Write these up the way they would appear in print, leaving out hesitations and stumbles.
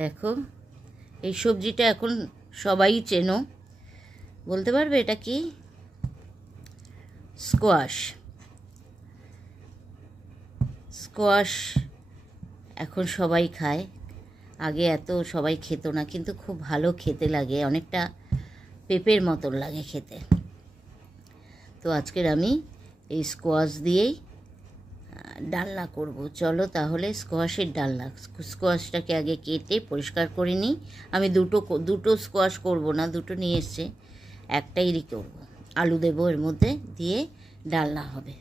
দেখো এই সবজিটা এখন সবাই চেনো, বলতে পারবে এটা কি? স্কোয়াশ। স্কোয়াশ এখন সবাই খায়, আগে এত সবাই খেত না, কিন্তু খুব ভালো খেতে লাগে, অনেকটা পেঁপের মতন লাগে খেতে। তো আজকের আমি এই স্কোয়াশ দিয়েই ডালনা করব। চলো তাহলে স্কোয়াশের ডালনা। স্কোয়াশটাকে আগে কেটে পরিষ্কার করে নিই। আমি দুটো স্কোয়াশ করব না, দুটো নিয়ে এসছে, একটাই করব। আলু দেবো এর মধ্যে, দিয়ে ডালনা হবে।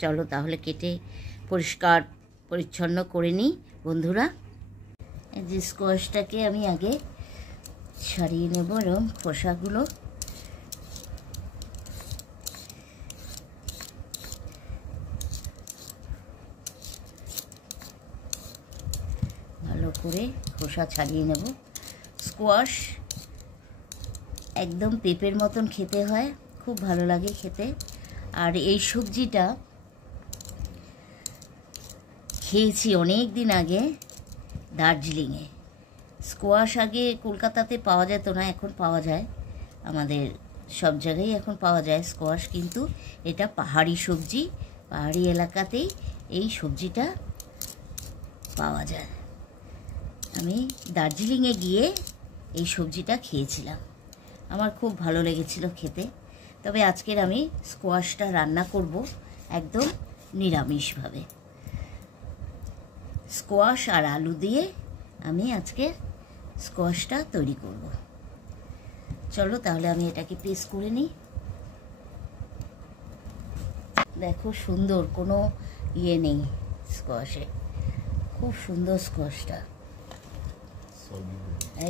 চলো তাহলে কেটে পরিষ্কার পরিচ্ছন্ন করে নিই বন্ধুরা। এই যে স্কোয়াশটাকে আমি আগে ছাড়িয়ে নেব এরকম খোসাগুলো। ভালো করে খোসা ছাড়িয়ে নেব। স্কোয়াশ একদম পেঁপের মতন খেতে হয়, খুব ভালো লাগে খেতে। আর এই সবজিটা খেয়েছি অনেক দিন আগে দার্জিলিংয়ে। স্কোয়াশ আগে কলকাতাতে পাওয়া যেত না, এখন পাওয়া যায়, আমাদের সব জায়গায় এখন পাওয়া যায় স্কোয়াশ। কিন্তু এটা পাহাড়ি সবজি, পাহাড়ি এলাকাতেই এই সবজিটা পাওয়া যায়। আমি দার্জিলিংয়ে গিয়ে এই সবজিটা খেয়েছিলাম, আমার খুব ভালো লেগেছিল খেতে। তবে আজকের আমি স্কোয়াশটা রান্না করব একদম নিরামিষভাবে। স্কোয়াশ আর আলু দিয়ে আমি আজকে স্কোয়াশটা তৈরি করব। চলো তাহলে আমি এটাকে পিস করে নিই। দেখো সুন্দর, কোনো ইয়ে নেই স্কোয়াশে, খুব সুন্দর স্কোয়াশটা,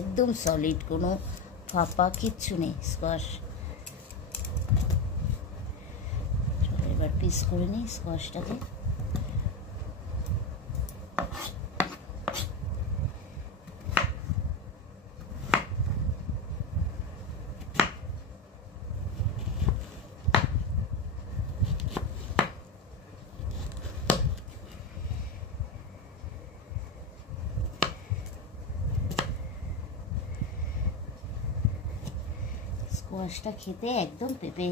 একদম সলিড, কোনো ফাঁপা কিচ্ছু নেই স্কোয়াশ। এবার পিস করে নিই স্কোয়াশটাকে। স্কোয়াশটা খেতে একদম পেঁপে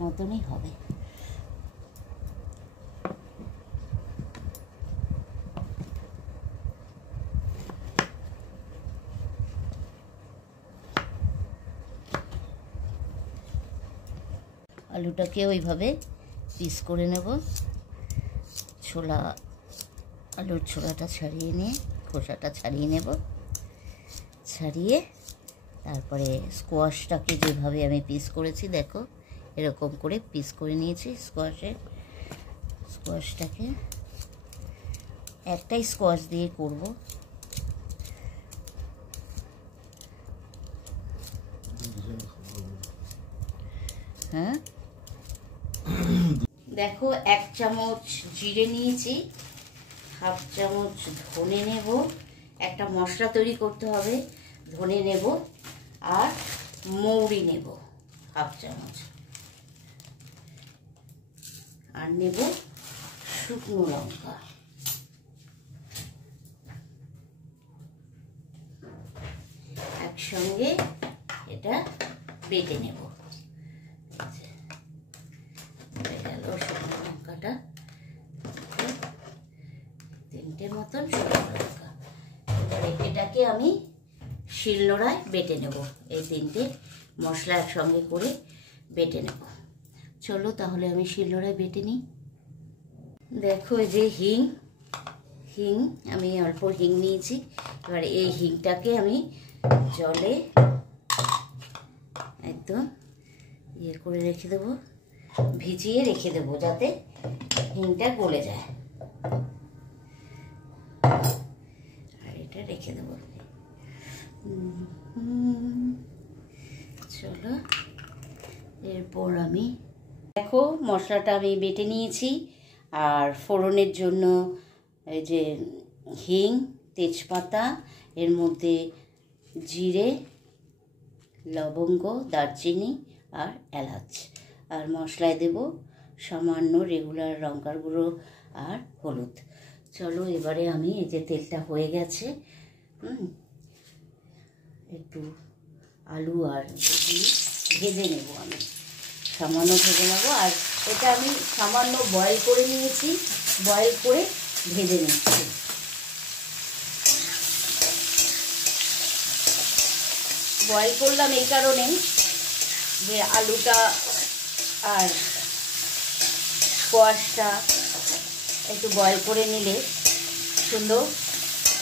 মতনই হবে। আলুটাকে ওইভাবে পিস করে নেব। আলুর ছোলাটা ছাড়িয়ে নিয়ে খোসাটা ছাড়িয়ে নেব, ছাড়িয়ে তারপরে স্কোয়াশটাকে যেভাবে আমি পিস করেছি দেখো এরকম করে পিস করে নিয়েছি। স্কোয়াশটাকে একটাই স্কোয়াশ দিয়ে করব। হ্যাঁ দেখো 1 চামচ জিরে নিয়েছি, 1/2 চামচ ধনে নেব, একটা মশলা তৈরি করতে হবে, ধনে নেব আর মৌরি নেব 1/2 চামচ, আর নেব শুকনো লঙ্কা। একসঙ্গে এটা বেটে নেব। শুকনো লঙ্কাটা 3টে মতন শুকনো লঙ্কা। এটাকে আমি শিলনোড়ায় বেটে নেব, এই 3টে মশলা একসঙ্গে করে বেটে নেব। চলো তাহলে আমি শিলনোড়ায় বেটে নিই। দেখো এই যে হিং আমি অল্প হিং নিয়েছি। এবার এই হিংটাকে আমি জলে একদম ইয়ে করে রেখে দেবো, ভিজিয়ে রেখে দেবো যাতে হিংটা গলে যায়। আর এটা রেখে দেবো। চলো এরপর আমি দেখো মশলাটা আমি বেটে নিয়েছি। আর ফোড়নের জন্য এই যে হিং, তেজপাতা, এর মধ্যে জিরে, লবঙ্গ, দারচিনি আর এলাচ, আর মশলায় দেব সামান্য রেগুলার লঙ্কার গুঁড়ো আর হলুদ। চলো এবারে আমি এই যে তেলটা হয়ে গেছে, একটু আলু আর ভেজে নেব, আমি সামান্য ভেজে নেবো। আর এটা আমি সামান্য বয়েল করে নিয়েছি, বয়েল করে ভেজে নিচ্ছি। বয়েল করলাম এই কারণে যে আলুটা আর স্কোয়াশটা একটু বয়েল করে নিলে সুন্দর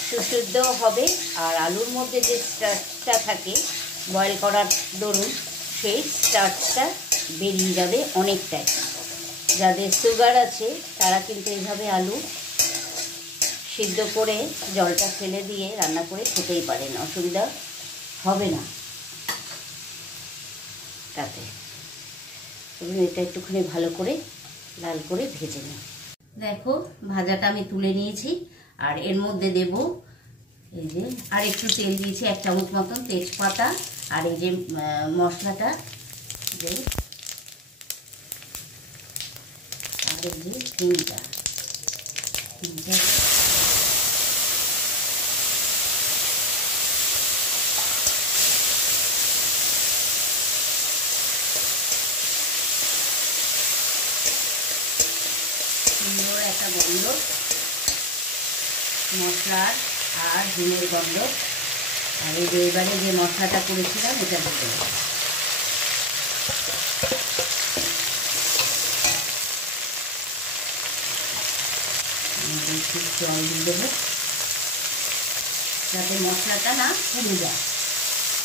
সুসিদ্ধ হবে। আর আলুর মধ্যে যে স্টার্চটা থাকে বয়েল করার দরুন, সেই স্টার্চটা বেরিয়ে যাবে অনেকটাই। যাদের সুগার আছে তারা কিন্তু এইভাবে আলু সিদ্ধ করে জলটা ফেলে দিয়ে রান্না করে খেতেই পারেন, অসুবিধা হবে না তাতে। এটা একটুখানি ভালো করে লাল করে ভেজে নিই। দেখো ভাজাটা আমি তুলে নিয়েছি। আর এর মধ্যে দেব এই যে আর একটু তেল দিয়েছি, 1 চামচ মতন তেজপাতা, আর এই যে মশলাটা দেব, আর এই যে হিংটা সুন্দর একটা গন্ধ, মশলার আর হিমের গন্ধ। আর এই যে এবারে যে মশলাটা করেছিলাম এটা দিয়ে দেবো। একটু জল দিয়ে দেবো যাতে মশলাটা না পুড়ে যায়।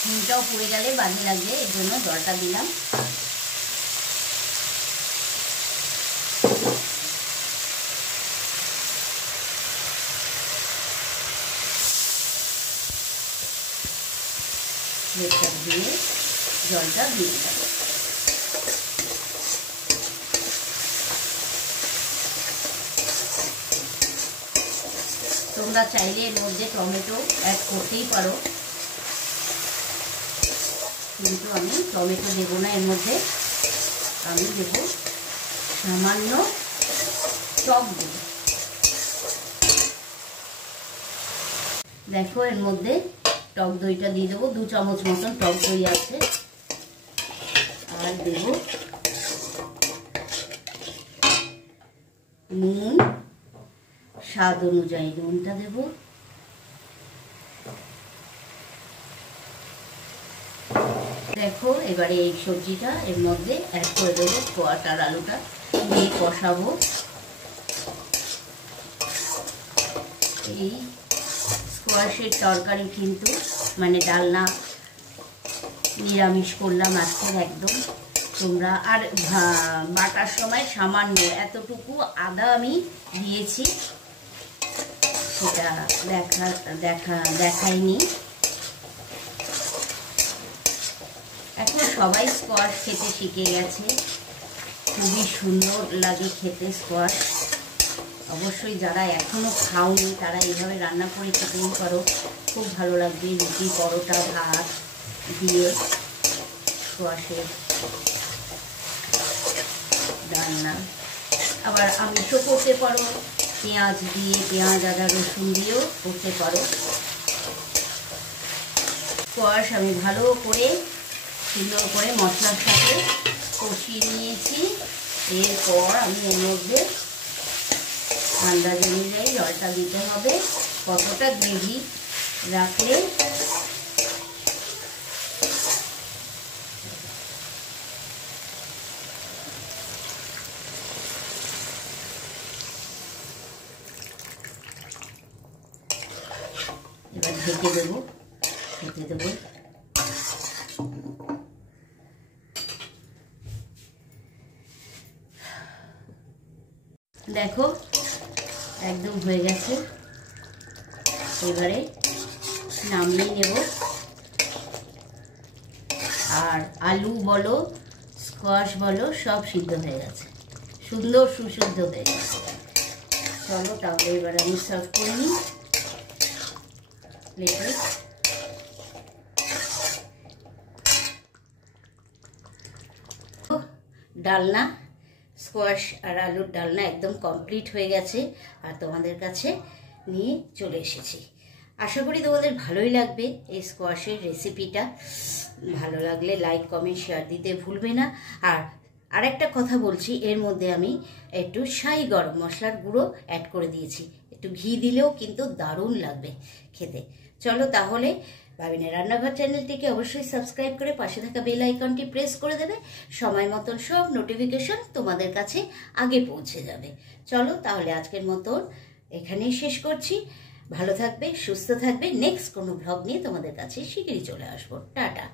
হিমটাও পুড়ে গেলে বাজে লাগবে, এর জন্য জলটা দিলাম। প্লেটটা দিয়ে জলটা দিয়ে দেবো। তোমরা চাইলে এর মধ্যে টমেটো অ্যাড করতেই পারো, কিন্তু আমি টমেটো দেবো না এর মধ্যে। আমি দেব সামান্য টক দই। দেখো এর মধ্যে টক দইটা দিয়ে দেবো, 2 চামচ মতন টক দই আছে। আর দেব নুন, স্বাদ অনুযায়ী নুনটা দেব। দেখো এবারে এই সবজিটা এর মধ্যে অ্যাড করে দেবো, স্কোয়াশ আর আলুটা দিয়ে কষাবো। এই স্কোয়াশের তরকারি কিন্তু মানে ডালনা নিরামিষ করলাম আজকে একদম। তোমরা আর বাটার সময় সামান্য এতটুকু আদা আমি দিয়েছি, সেটা দেখাইনি। এখন সবাই স্কোয়াশ খেতে শিখে গেছে, খুবই সুন্দর লাগে খেতে স্কোয়াশ। অবশ্যই যারা এখনো খাওনি তারা এইভাবে রান্না করে খেতেই পারো, খুব ভালো লাগবে। রুটি, পরোটা, ভাত দিয়ে স্কোয়াশের রান্না। আবার আমিষও করতে পারো, পেঁয়াজ দিয়ে, পেঁয়াজ আদা রসুন দিয়েও করতে পারো। স্কোয়াশ আমি ভালো করে সুন্দর করে মশলার সাথে কষিয়ে নিয়েছি। এরপর আমি এর মধ্যে আন্দাজ অনুযায়ী জলটা দিতে হবে, কতটা গ্রেভি রাখলে এবার ঢেকে দেবো, ঢেকে দেবো। দেখো একদম হয়ে গেছে, এবারে নামিয়ে নেব। আর আলু বলো স্কোয়াশ বলো সব সিদ্ধ হয়ে গেছে, সুন্দর সুসিদ্ধ হয়ে গেছে। চলো তাহলে এবার আমি সার্ভ করে নিই প্লেটে। ডালনা স্কোয়াশ আর আলুর ডালনা একদম কমপ্লিট হয়ে গেছে, আর তোমাদের কাছে নিয়ে চলে এসেছি। আশা করি তোমাদের ভালোই লাগবে এই স্কোয়াশের রেসিপিটা। ভালো লাগলে লাইক কমেন্ট শেয়ার দিতে ভুলবে না। আর আরেকটা কথা বলছি, এর মধ্যে আমি একটু শাহি গরম মশলার গুঁড়ো অ্যাড করে দিয়েছি। একটু ঘি দিলেও কিন্তু দারুণ লাগবে খেতে। চলো তাহলে ভাবিনের রান্নাঘর চ্যানেলটিকে অবশ্যই সাবস্ক্রাইব করে পাশে থাকা বেল আইকনটি প্রেস করে দেবে। সময় মতন সব নোটিফিকেশন তোমাদের কাছে আগে পৌঁছে যাবে। চলো তাহলে আজকের মতন এখানেই শেষ করছি। ভালো থাকবে, সুস্থ থাকবে। নেক্সট কোনো ব্লগ নিয়ে তোমাদের কাছে শিগগিরই চলে আসবো। টাটা।